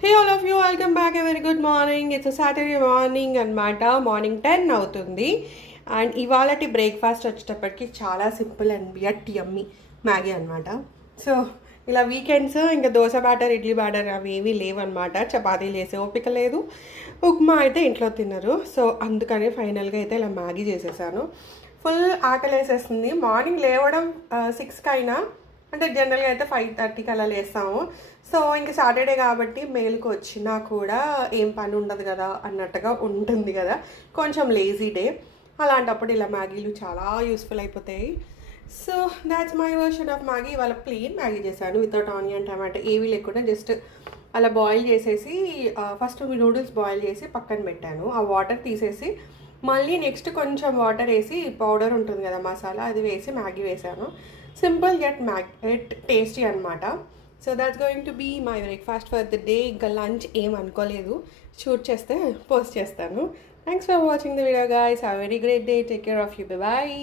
Hey all of you, welcome back. A very good morning. It's a Saturday morning అనమాట. Morning 10 అవుతుంది. And ఇవాళటి breakfast వచ్చేటప్పటికి చాలా simple and at yummy Maggi అనమాట. So ఇలా weekends ఇంకా dosa batter, idli batter అవి ఏవి లేవన్నమాట. చపాతీలు వేసే ఓపిక లేదు. ఉప్మా అయితే ఇంట్లో తినరు. సో అందుకని ఫైనల్గా అయితే ఇలా మ్యాగీ చేసేసాను. ఫుల్ ఆకలి వేసేస్తుంది. మార్నింగ్ లేవడం 6కి అయినా, అంటే జనరల్గా అయితే 5:30కి అలా లేస్తాము. సో ఇంక సాటర్డే కాబట్టి మేలుకు వచ్చినా కూడా ఏం పని ఉండదు కదా అన్నట్టుగా ఉంటుంది కదా, కొంచెం లేజీ డే. అలాంటప్పుడు ఇలా మ్యాగీలు చాలా యూస్ఫుల్ అయిపోతాయి. So that's my version of Maggi. ఇవాళ ప్లెయిన్ మ్యాగీ చేశాను వితౌట్ ఆనియన్ టమాటో ఏవి లేకుండా. జస్ట్ అలా బాయిల్ చేసేసి ఫస్ట్ నూడిల్స్ బాయిల్ చేసి పక్కన పెట్టాను. ఆ వాటర్ తీసేసి మళ్ళీ నెక్స్ట్ కొంచెం వాటర్ వేసి పౌడర్ ఉంటుంది కదా మసాలా, అది వేసి మ్యాగీ వేసాను. సింపుల్ ఎట్ టేస్టీ అనమాట. So that's going to be my breakfast for the day. ఇంకా లంచ్ ఏం అనుకోలేదు, షూట్ చేస్తే పోస్ట్ చేస్తాను. Thanks for watching the video guys. Have very great day. Take care of you. Bye.